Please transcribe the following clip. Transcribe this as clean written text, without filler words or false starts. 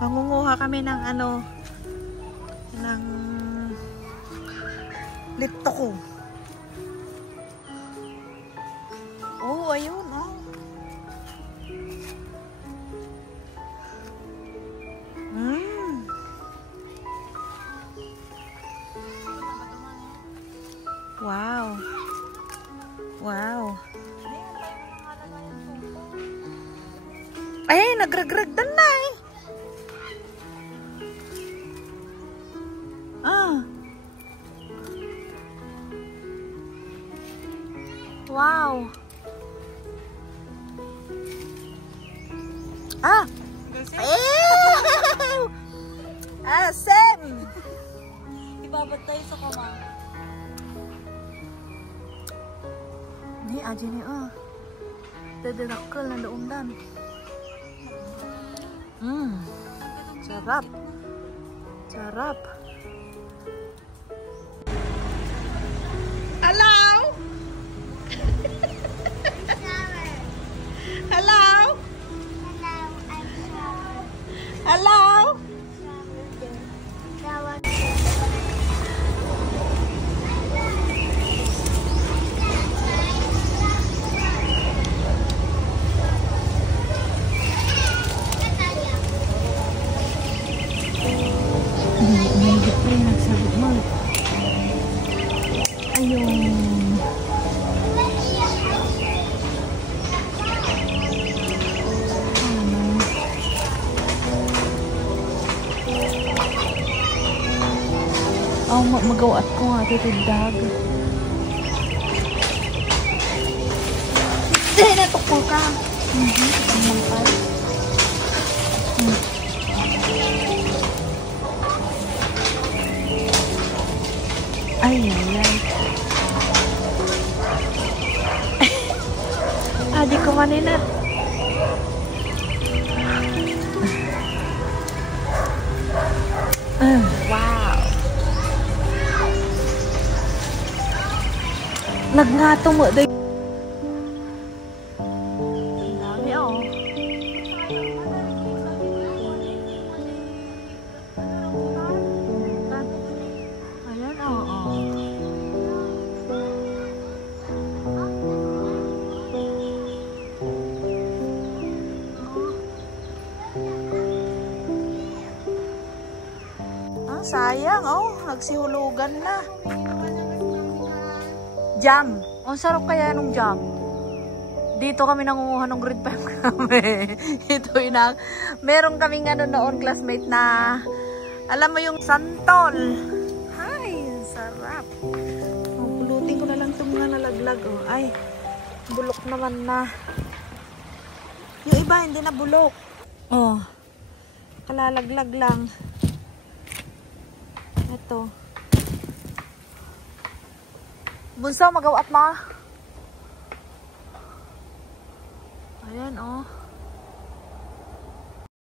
Mangunguha kami ng ng litoko. Oh, ayun, oh. Wow. Wow. Ay, nagragragdan na eh. Wow. Asem. Ibabat tayo sa kamay. Ni aja ni Dadadakkel na daundan. Sarap. Sarap. Hello? Hello? Hello? Magawaat ko nga titigdag. Hindi, natukol ka. Ay, ay, ay. Di ko kanina. Wow. Nagngatong mo day. Ang dami oh. Ayan oh. Sayang oh, nagsihulugan na. Jam. Ang sarap kaya nung jam. Dito kami nangunguha ng grade 5 kami. Ito inang. Meron kaming noon classmate na alam mo yung santol. Ay, sarap. Pulutin ko na lang itong mga nalaglag. Oh. Ay, bulok naman na. Yung iba hindi na bulok. Oh, kalalaglag lang. Ito. Bunso, magawaat mo. Ayan, oh.